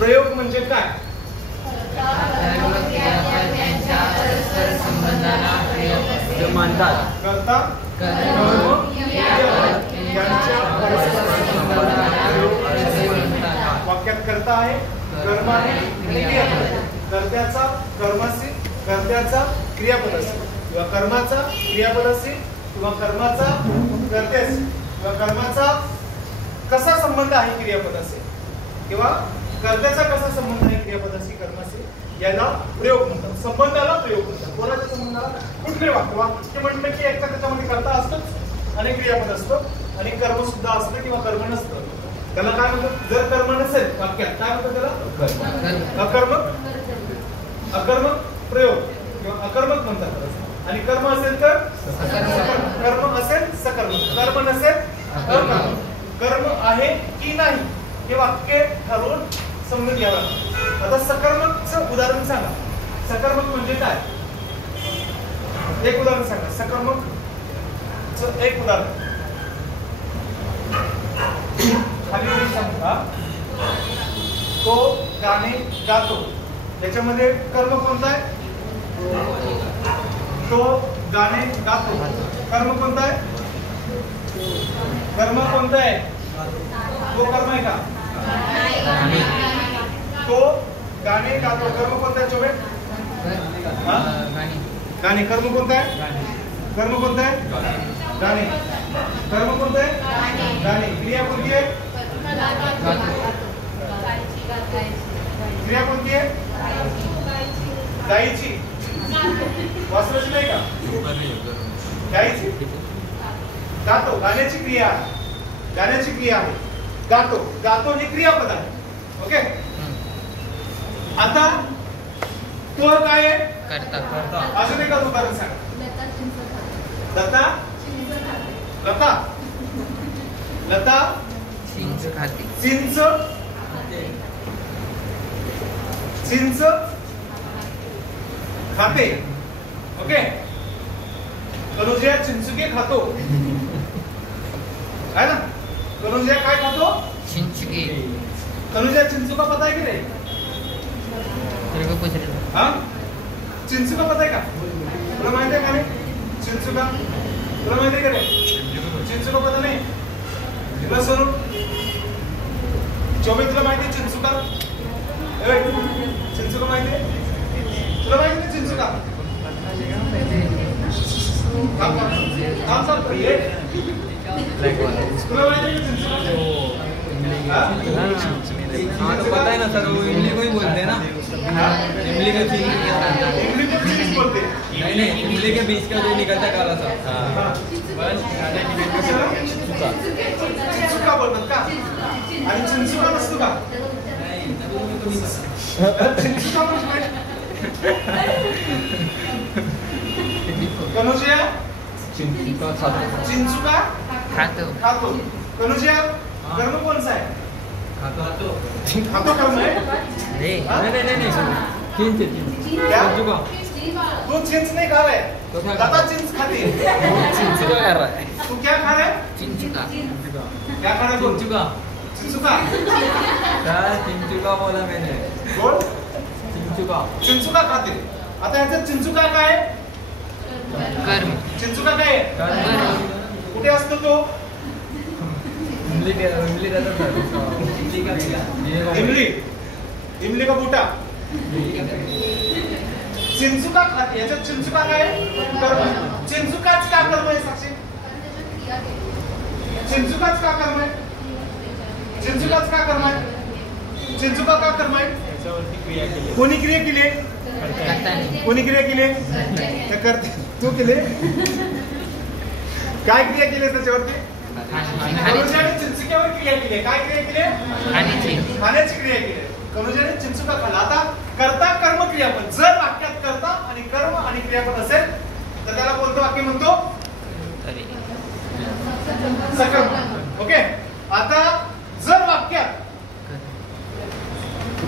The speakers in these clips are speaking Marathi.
प्रयोग म्हणजे काय? परस्पर संबंधाला प्रयोग म्हणतात. कर्ता वाक्यात कर्ता आहे, कर्म आहे, क्रियापद. कर्त्याचा कर्म असेल, कर्त्याचा क्रियापद असेल, किंवा कर्माचा क्रियापद असेल, किंवा कर्माचा कर्ते असेल, किंवा कर्माचा कसा संबंध आहे क्रियापद असेल, किंवा कर्त्याचा कसा संबंध आहे क्रियापद असेल, कर्म असेल, याला प्रयोग म्हणतात. संबंधाला प्रयोग म्हणतात. कोणाच्या संबंधाला? कुठले वाक्य? वाक्य म्हटलं की एकदा त्याच्यामध्ये कर्ता असतोच आणि क्रियापद असतो आणि कर्म सुद्धा असतं किंवा कर्म नसतं. त्याला काय म्हणतात? जर कर्म नसेल वाक्यात काय म्हणतात त्याला? अकर्मक. अकर्मक प्रयोग किंवा अकर्मक म्हणतात. आणि कर्म असेल तर कर्म असेल सकर्मक, कर्म नसेल अकर्मक. कर्म आहे की नाही हे वाक्य ठरवून समजून घ्यावं. आता सकर्मकचं उदाहरण सांगा. सकर्मक म्हणजे काय? एक उदाहरण सांगा. सकर्मक एक उदाहरण खाली सांगा. तो गाणे गातो. याच्यामध्ये कर्म कोणता आहे? तो गाणे गातो. कर्म कोणता आहे? कर्म कोणता आहे? तो कर्म आहे का? तो गाणे गातो. कर्म कोणता आहे? चोबे गाणे. कर्म कोणता आहे? कर्म कोणता आहे? गाणे. कर्म कोणता आहे? गाणे. क्रिया कोणती आहे? क्रिया कोणती आहे? गायची. वासराची नाही का? गायची. गातो. गाण्याची क्रिया आहे. गाण्याची क्रिया आहे. गातो. गातो ही क्रियापद आहे. ओके. आता तो काय आहे? करता. अजून एक उदाहरण सांगा. लता लता लता चिंच खाते. चिंच चिंच खाते. ओके. कनुजिया चिंचुके खातो है ना? कनुजिया काय खातो? चिंचुके. कनुजिया चिंचुका पता है कि नहीं? हाँ चिंचुका पता है का? तुला माहिती आहे का नाही? चिंचुका तुला माहिती आहे का नाही? चिंचुका पता नाही? तुला सोनू चोबे तुला माहिती आहे चिंचुका? चिंचुका माहिती आहे? तुला माहिती आहे चिंचुका? तुला माहिती आहे चिंचुका? हाँ तो पता है ना सर, वो इमली को ही बोलते हैं ना. इमली का चीज. इमली को चीज बोलते हैं. नहीं इमली के बीच का जो निकलता है काला सा. चिंचुका बोलतात का? आणि चिंचुका नसतो का? चिंचुका म्हणजे कनुजिया चिंचुका खातो. चिंचुका खातो. खातो. कनुजिया कर्म कौन सा है? खातो. खातो कर्म है? नहीं चिंच. क्या? चिंचुका. तू चिंच नहीं खा रहा है. तो क्या लता चिंच खाती है. चिंचुका कर रहा है. तू क्या खा रहा है? चिंचुका. क्या खा रहा है? चिंचुका. चिंचुका. क्या चिंचुका बोला मैंने. बोल. चिंचुका. चिंचुका खाते. आता याचं चिंचुका काय आहे? कर्म. चिंचुका काय आहे? कर्म. कुठे असतो तो? इमली रहता था. इमली का इमली. इमली का बूटा. चिंचुका खाते. याच्यात चिंचुका काय आहे? कर्म. चिंचुकाच का कर्म आहे साक्षी? चिंचुकाच का कर्म आहे? चिंचुकाच का कर्म आहे? चिंचुका का कर्म आहे? कोणी क्रिया केली? कोणी क्रिया केली? करते. तू केले? काय क्रिया केली त्याच्यावरती? कनुजाने चिंचुक्यावर क्रिया केली. काय क्रिया केली? खाण्याची क्रिया केली. कनुजाने चिंचुका खाल्ला. आता कर्ता कर्म क्रियापद. जर वाक्यात कर्ता आणि कर्म आणि क्रियापद असेल तर त्याला कोणतं वाक्य म्हणतो? सकर्मक. ओके. आता जर वाक्यात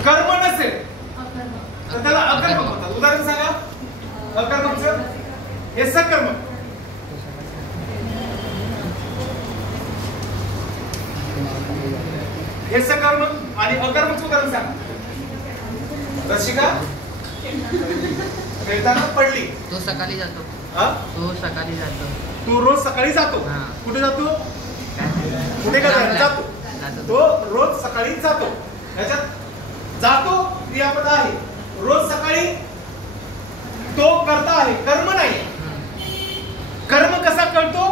कर्म नसेल तर त्याला अकर्मक म्हणतात. उदाहरण सांगा अकर्मकचं. हे सकर्मक. हे सकर्मक आणि अकर्मक उदाहरण सांगा. रसिका खेळताना पडली. तो सकाळी जातो. हा? तो सकाळी जातो. तू रोज सकाळी जातो. हा. कुठे जातो? कुठे का जातो? जातो. तो रोज सकाळी जातो. याच्यात जातो क्रियापद आहे. रोज सकाळी तो करता आहे, कर्म नाही. कर्म कसा करतो?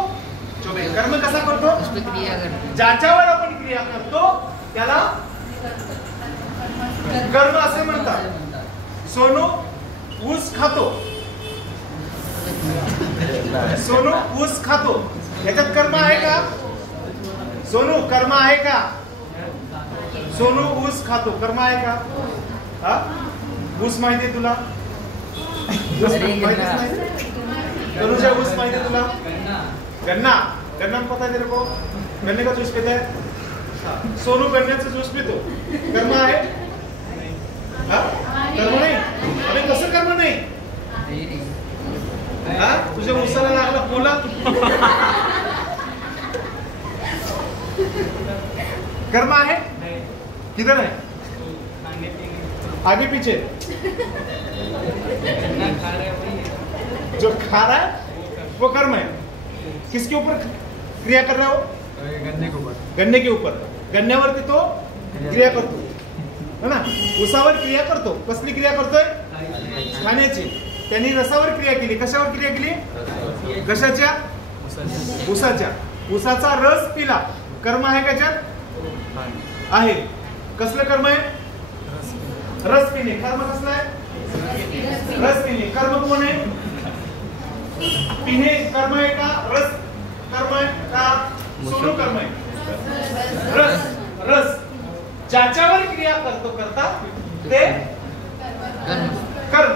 कर्म कसा करतो? उसपे क्रिया करते. ज्याच्यावर आपण क्रिया करतो त्याला कर्म असे म्हणतात. सोनू ऊस खातो. सोनू ऊस खातो. याच्यात कर्म आहे का? सोनू कर्म आहे का? सोनू ऊस खातो, कर्म आहे का? हा? ऊस माहिती आहे तुला? ऊस माहितीच नाही? तनुजा ऊस माहिती है तुला? गन्ना. गन्ना पता है तेरे को? गन्ने का जूस पीता है? सोनू गन्न्याचं जूस पितो. कर्म आहे? हा? कर्म नाही? अरे कसं कर्म नाही? हा? तुझ्या ऊसाला लागला बोला. कर्म आहे? किधर है? आगे पीछे. जो खा रहा है वो कर्म है. किसके ऊपर क्रिया कर रहा हो? गन्ने के ऊपर. गन्ने के ऊपर. गन्न्यावरती तो क्रिया करतो है ना. उसावर क्रिया करतो. कसली क्रिया करतोय? खाण्याची. त्यांनी रसावर क्रिया केली. कशावर क्रिया केली? कशाच्या? उसाच्या. उसाचा रस पिला. कर्म आहे का त्याच्यात? आहे. कसलं कर्म आहे? रस पिणे. कर्म कसलं आहे? रस पिणे. कर्म कोण आहे? पिणे कर्म आहे का? रस कर्म आहे का? सोनू कर्म आहे. रस. रस ज्याच्यावर क्रिया करतो करता ते कर्म.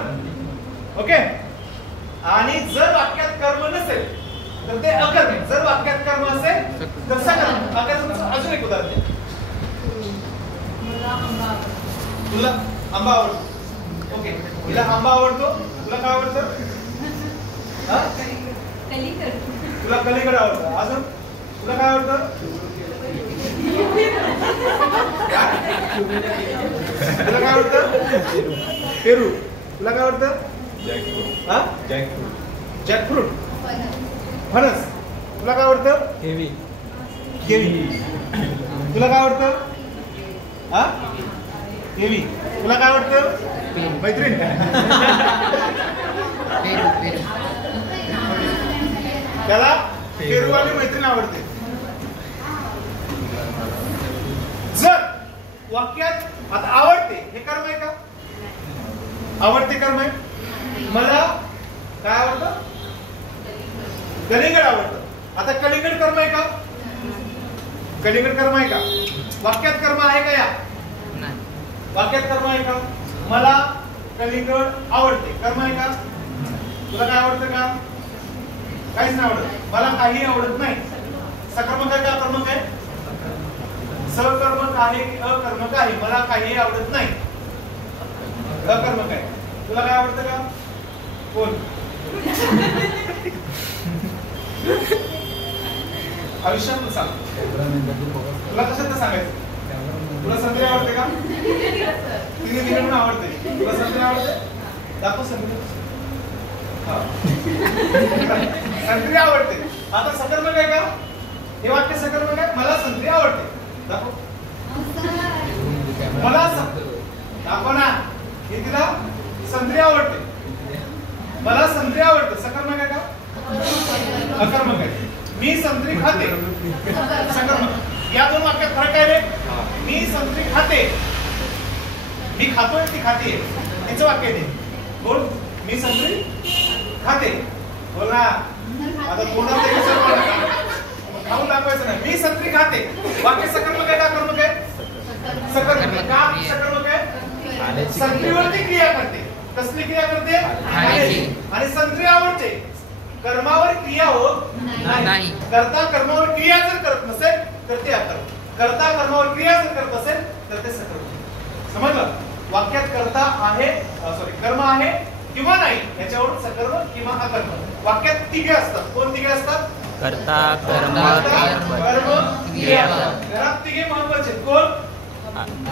ओके. आणि जर वाक्यात कर्म नसेल तर ते अकर्म आहे. जर वाक्यात कर्म असेल तर सकर्म. आता तुमचं अजून एक उदाहरण द्या. तुला आंबा आवडतो. ओके. तुला आंबा आवडतो. तुला काय आवडतं? हा? तुला कलिंगड आवडतं. अजून तुला काय आवडतं? तुला काय आवडतं? पेरू. तुला काय आवडतं? हा? जॅकफ्रूट. फणस. तुला काय आवडतं? केवी. तुला काय आवडतं? हा? केवी. तुला काय आवडतं? मैत्रीण. त्याला पेरूवाली मैत्रीण आवडते. जर वाक्यात आता आवडते हे कर्म आहे का? आवडते कर्म आहे. मला काय आवडतं? कलिंगड आवडतं. आता कलिंगड कर्म आहे का? कलिंगड कर्म आहे का? वाक्यात कर्म आहे का? या वाक्यात कर्म आहे का? मला कलिंगड आवडते. कर्म आहे का? तुला काय आवडतं का? काहीच नाही आवडत. मला काही आवडत नाही. सकर्मक आहे का अकर्मक आहे? सकर्मक आहे की अकर्मक आहे? मला काही आवडत नाही. अकर्मक आहे. तुला काय आवडतं का? कोण? आयुष्यात सांग. तुला कशात सांगायचं? तुला संत्री आवडते का? तिने तिने पण आवडते. तुला संत्री आवडते? दाखव संत्री. संत्री आवडते. आता सकर्मक आहे का? हे वाक्य सकर्मक आहे. मला संत्री आवडते. दाखव. मला दाखव ना. हे तिला संत्री आवडते. मला संत्री आवडते. सकर्मक आहे का? अकर्मक आहे. मी संत्री खाते. सकर्मक. या दोन वाक्यात फरक आहे रे. मी संत्री खाते. मी खातोय ती खाते. तिचं वाक्य आहे. बोल. मी संत्री खाते. बोल ना. आता तोंडात खाऊन दाखवायचं नाही. मी संत्री खाते. वाक्य सकर्मक आहे का अकर्मक आहे? सकर्मक. का सकर्मक आहे? संत्रीवरती क्रिया करते. कसली क्रिया करते? आणि संत्री आवडते. कर्मावर क्रिया होत नाही. करता कर्मावर क्रिया जर करत नसेल तर ते अकर्म. करता कर्मावर क्रिया जर करत असेल तर ते सकर्म. समजलं? वाक्यात करता आहे कर्म आहे किंवा नाही याच्यावरून सकर्म किंवा अकर्म. वाक्यात तिघे असतात. कोण तिघे असतात? कर्ता कर्म क्रियापद. घरात तिघे महत्वाचे. कोण?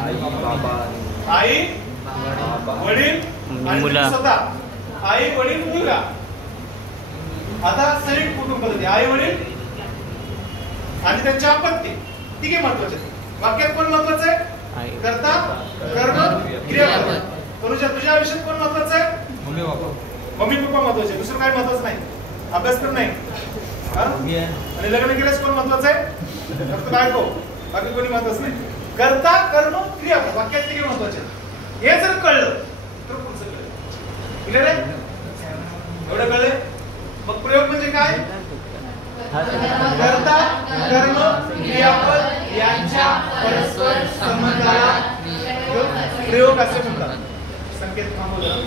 आई बाबा. आई वडील आणि मुलं. स्वतः आई वडील मुलगा. आता संयुक्त कुटुंब पद्धती आई वडील आणि त्यांची आपत्ती तिघे महत्वाचे. वाक्यात कोण महत्वाचं आहे? कर्ता कर्म क्रियापद. तुझ्या आयुष्यात कोण महत्वाचं आहे? मम्मी बाबा. मम्मी पप्पा महत्वाचे. दुसरं काय महत्वाचं नाही. अभ्यास तर नाही. आणि लग्न केल्यास कोण महत्वाचं आहे? फक्त बायको. बाकी कोणी महत्वाचं नाही. कर्ता कर्म क्रियापद वाक्यात तिघे महत्वाचे. हे जर कळलं तर पुढचं कळलं. क्लिअर आहे? एवढं कळलंय? मग प्रयोग म्हणजे काय? कर्ता कर्म क्रियापद यांच्या परस्पर संबंधाला प्रयोग असे म्हणतात. संकेत थांबवलं.